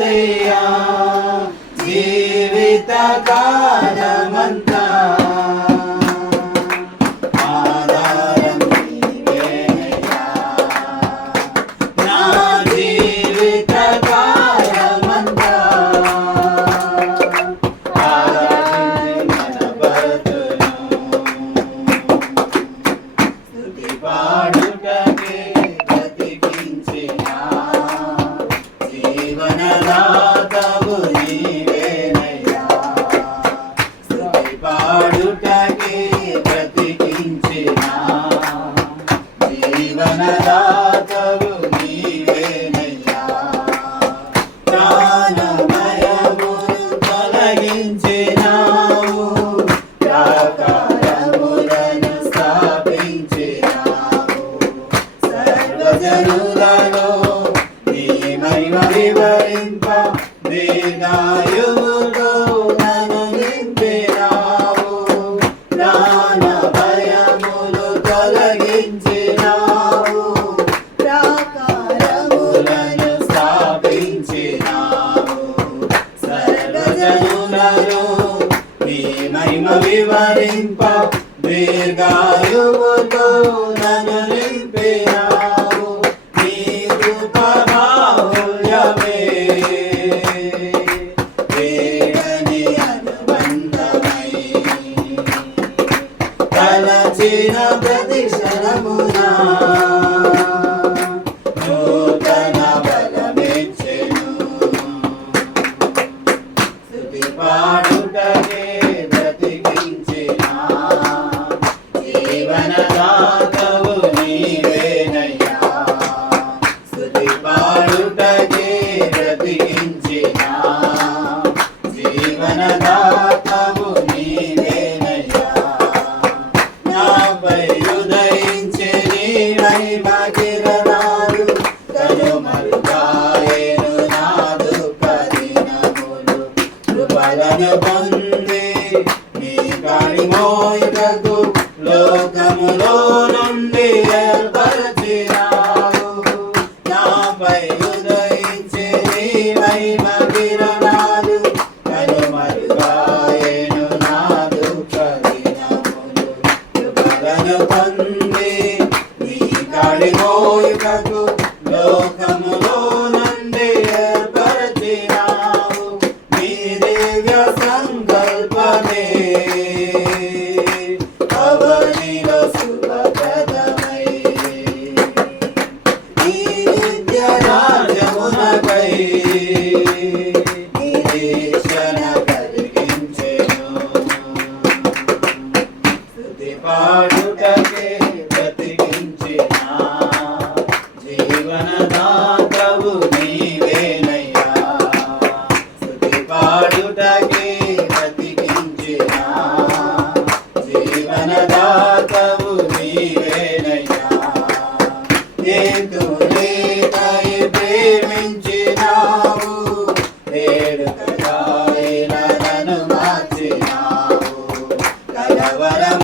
యేసయ్యా జీవిత కాలమంతా ఆధారం నీవేనయ్యా నా జీవిత కాలమంతా ఆరాధించి కనబడుతును స్తుతి పాడుటకే బ్రతికించిన జీవనదాతవు నీవేనయ్యా స్తుతి పాడుటకే బ్రతికించిన జీవనదాతవు నీవేనయ్యా ప్రాణమయమును తొలగించినావు ప్రాకారములను స్థాపించినావు సర్వజనులలో నీ మహిమ వివరింప దీర్ఘాయువుతో నన్ను నింపినావు ప్రాణ భయములు తొలగించినావు ప్రాకారములను స్థాపించినావు సర్వజనులలో నీ మహిమ వివరింప దీర్ఘాయువుతో నన్ను నింపినావు నీ కృప బాహుళ్యమే వేగని అనుబంధమై తలచిన ప్రతి క్షణమునా నూతన బలమిచ్చెను స్తుతి పాడుటకే బ్రతికించిన జీవనదాతవు నీవేనయ్యా స్తుతి పాడుటకే బ్రతికించిన జీవనదాతవు నీవేనయ్యా నాపై ఉదయించే నీ మహిమ కిరణాలు కనుమరుగాయేను నా దుఃఖ దినములు కృపలను పొంది నీ కాడి మోయుటకు లోకములో